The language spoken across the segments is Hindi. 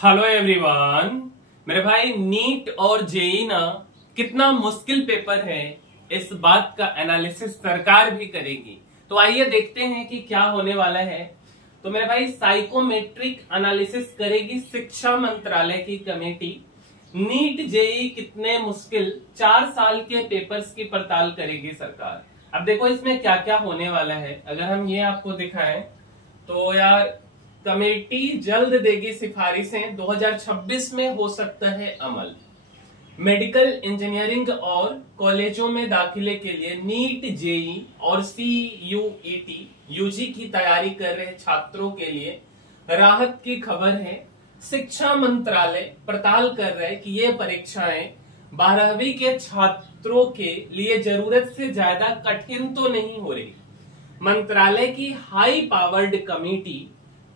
Hello everyone. मेरे भाई, नीट और जेई ना कितना मुश्किल पेपर है, इस बात का एनालिसिस सरकार भी करेगी। तो आइए देखते हैं कि क्या होने वाला है। तो मेरे भाई, साइकोमेट्रिक एनालिसिस करेगी शिक्षा मंत्रालय की कमेटी। नीट जेई कितने मुश्किल 4 साल के पेपर्स की पड़ताल करेगी सरकार। अब देखो इसमें क्या क्या होने वाला है। अगर हम ये आपको दिखाएं तो यार, कमेटी जल्द देगी सिफारिशें, 2026 में हो सकता है अमल। मेडिकल इंजीनियरिंग और कॉलेजों में दाखिले के लिए नीट जेई और सीयूईटी यूजी की तैयारी कर रहे छात्रों के लिए राहत की खबर है। शिक्षा मंत्रालय पड़ताल कर रहा है कि ये परीक्षाएं 12वीं के छात्रों के लिए जरूरत से ज्यादा कठिन तो नहीं हो रही। मंत्रालय की हाई पावर्ड कमेटी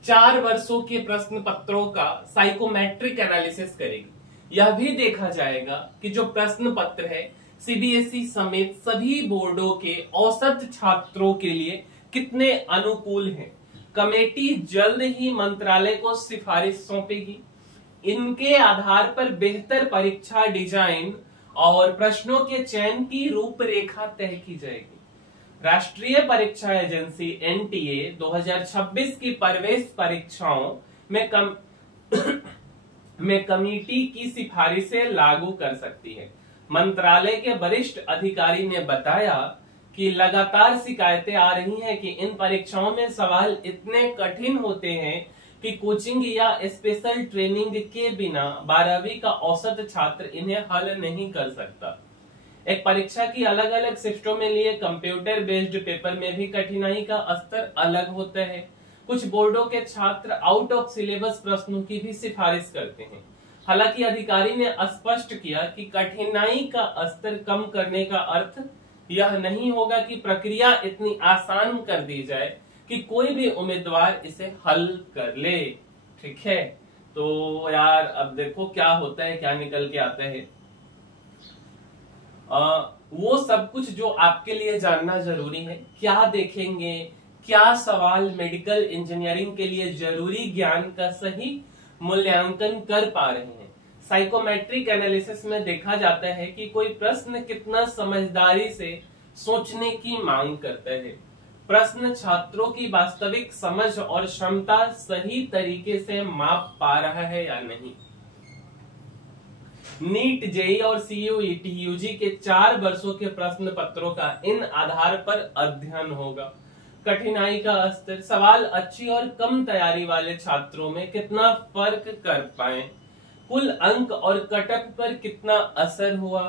4 वर्षों के प्रश्न पत्रों का साइकोमेट्रिक एनालिसिस करेगी। यह भी देखा जाएगा कि जो प्रश्न पत्र है सीबीएसई समेत सभी बोर्डों के औसत छात्रों के लिए कितने अनुकूल हैं। कमेटी जल्द ही मंत्रालय को सिफारिश सौंपेगी। इनके आधार पर बेहतर परीक्षा डिजाइन और प्रश्नों के चयन की रूपरेखा तय की जाएगी। राष्ट्रीय परीक्षा एजेंसी एनटीए 2026 की प्रवेश परीक्षाओं में कमेटी की सिफारिशें लागू कर सकती है। मंत्रालय के वरिष्ठ अधिकारी ने बताया कि लगातार शिकायतें आ रही हैं कि इन परीक्षाओं में सवाल इतने कठिन होते हैं कि कोचिंग या स्पेशल ट्रेनिंग के बिना 12वीं का औसत छात्र इन्हें हल नहीं कर सकता। एक परीक्षा की अलग अलग शिफ्टों में लिए कंप्यूटर बेस्ड पेपर में भी कठिनाई का स्तर अलग होता है। कुछ बोर्डों के छात्र आउट ऑफ सिलेबस प्रश्नों की भी सिफारिश करते हैं। हालांकि अधिकारी ने स्पष्ट किया कि कठिनाई का स्तर कम करने का अर्थ यह नहीं होगा कि प्रक्रिया इतनी आसान कर दी जाए कि कोई भी उम्मीदवार इसे हल कर ले। ठीक है, तो यार अब देखो क्या होता है, क्या निकल के आता है। वो सब कुछ जो आपके लिए जानना जरूरी है। क्या देखेंगे, क्या सवाल मेडिकल इंजीनियरिंग के लिए जरूरी ज्ञान का सही मूल्यांकन कर पा रहे हैं। साइकोमेट्रिक एनालिसिस में देखा जाता है कि कोई प्रश्न कितना समझदारी से सोचने की मांग करता है। प्रश्न छात्रों की वास्तविक समझ और क्षमता सही तरीके से माप पा रहा है या नहीं। नीट जेई और सीयूईटी यूजी के 4 वर्षों के प्रश्न पत्रों का इन आधार पर अध्ययन होगा। कठिनाई का स्तर, सवाल अच्छी और कम तैयारी वाले छात्रों में कितना फर्क कर पाए, कुल अंक और कटअप पर कितना असर हुआ,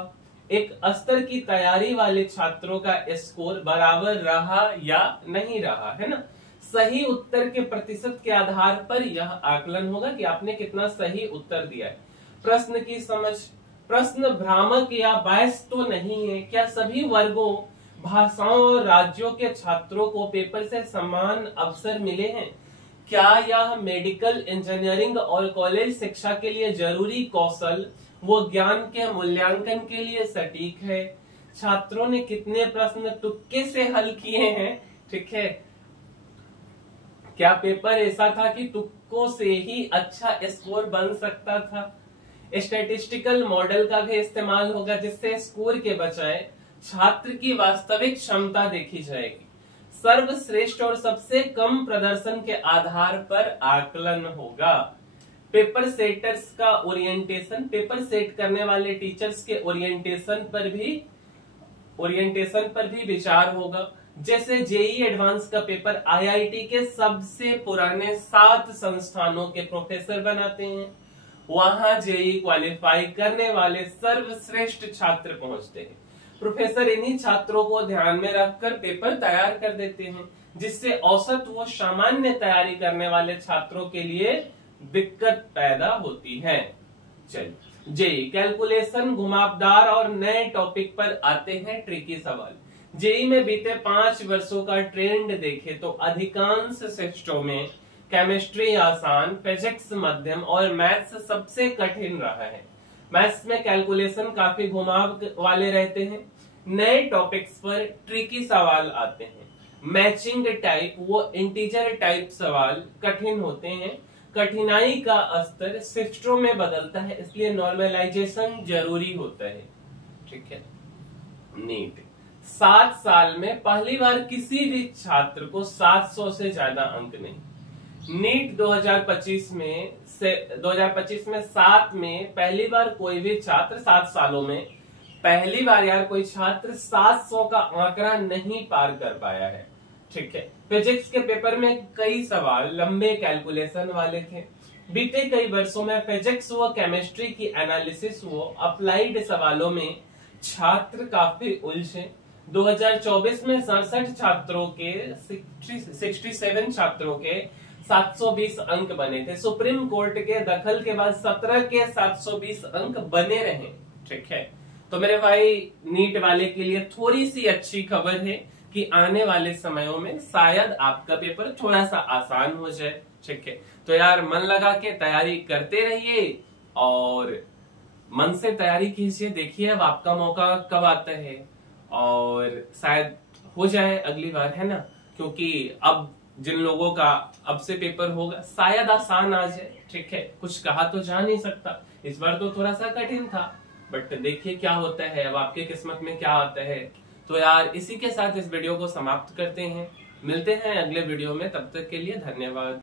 एक स्तर की तैयारी वाले छात्रों का स्कोर बराबर रहा या नहीं रहा, है ना। सही उत्तर के प्रतिशत के आधार पर यह आकलन होगा कि आपने कितना सही उत्तर दिया है। प्रश्न की समझ, प्रश्न भ्रामक या बायस तो नहीं है। क्या सभी वर्गों, भाषाओं और राज्यों के छात्रों को पेपर से समान अवसर मिले हैं। क्या यह मेडिकल इंजीनियरिंग और कॉलेज शिक्षा के लिए जरूरी कौशल वो ज्ञान के मूल्यांकन के लिए सटीक है। छात्रों ने कितने प्रश्न तुक्के से हल किए हैं। ठीक है, क्या पेपर ऐसा था कि तुक्कों से ही अच्छा स्कोर बन सकता था। स्टैटिस्टिकल मॉडल का भी इस्तेमाल होगा जिससे स्कोर के बजाय छात्र की वास्तविक क्षमता देखी जाएगी। सर्वश्रेष्ठ और सबसे कम प्रदर्शन के आधार पर आकलन होगा। पेपर सेटर्स का ओरिएंटेशन, पेपर सेट करने वाले टीचर्स के ओरिएंटेशन पर भी विचार होगा। जैसे जेई एडवांस का पेपर आईआईटी के सबसे पुराने 7 संस्थानों के प्रोफेसर बनाते हैं, वहां जेई क्वालिफाई करने वाले सर्वश्रेष्ठ छात्र पहुंचते हैं। प्रोफेसर इन्हीं छात्रों को ध्यान में रखकर पेपर तैयार कर देते हैं, जिससे औसत व सामान्य तैयारी करने वाले छात्रों के लिए दिक्कत पैदा होती है। चलिए, जेई कैलकुलेशन, घुमावदार और नए टॉपिक पर आते हैं ट्रिकी सवाल। जेई में बीते 5 वर्षों का ट्रेंड देखे तो अधिकांश शिफ्टों में केमिस्ट्री आसान, फिजिक्स मध्यम और मैथ्स सबसे कठिन रहा है। मैथ्स में कैलकुलेशन काफी घुमाव वाले रहते हैं। नए टॉपिक्स पर ट्रिकी सवाल आते हैं। मैचिंग टाइप वो इंटीजर टाइप सवाल कठिन होते हैं। कठिनाई का स्तर शिफ्टों में बदलता है, इसलिए नॉर्मलाइजेशन जरूरी होता है। ठीक है। नीट 7 साल में पहली बार किसी भी छात्र को 700 से ज्यादा अंक नहीं। नीट 2025 में 7 में पहली बार कोई भी छात्र 7 सालों में पहली बार यार कोई छात्र 700 का आंकड़ा नहीं पार कर पाया है। ठीक है। फिजिक्स के पेपर में कई सवाल लंबे कैलकुलेशन वाले थे। बीते कई वर्षों में फिजिक्स व केमिस्ट्री की एनालिसिस व अप्लाइड सवालों में छात्र काफी उलझे। 2024 में 67 छात्रों के 67 छात्रों के 720 अंक बने थे। सुप्रीम कोर्ट के दखल के बाद 17 के 720 अंक बने रहे। ठीक है। तो मेरे भाई नीट वाले के लिए थोड़ी सी अच्छी खबर है कि आने वाले समयों में शायद आपका पेपर थोड़ा सा आसान हो जाए। ठीक है। तो यार मन लगा के तैयारी करते रहिए और मन से तैयारी कीजिए। देखिए अब आपका मौका कब आता है और शायद हो जाए अगली बार, है ना, क्योंकि अब जिन लोगों का अब से पेपर होगा शायद आसान आ जाए। ठीक है। कुछ कहा तो जा नहीं सकता, इस बार तो थोड़ा सा कठिन था, बट देखिए क्या होता है, अब आपके किस्मत में क्या आता है। तो यार इसी के साथ इस वीडियो को समाप्त करते हैं। मिलते हैं अगले वीडियो में, तब तक के लिए धन्यवाद।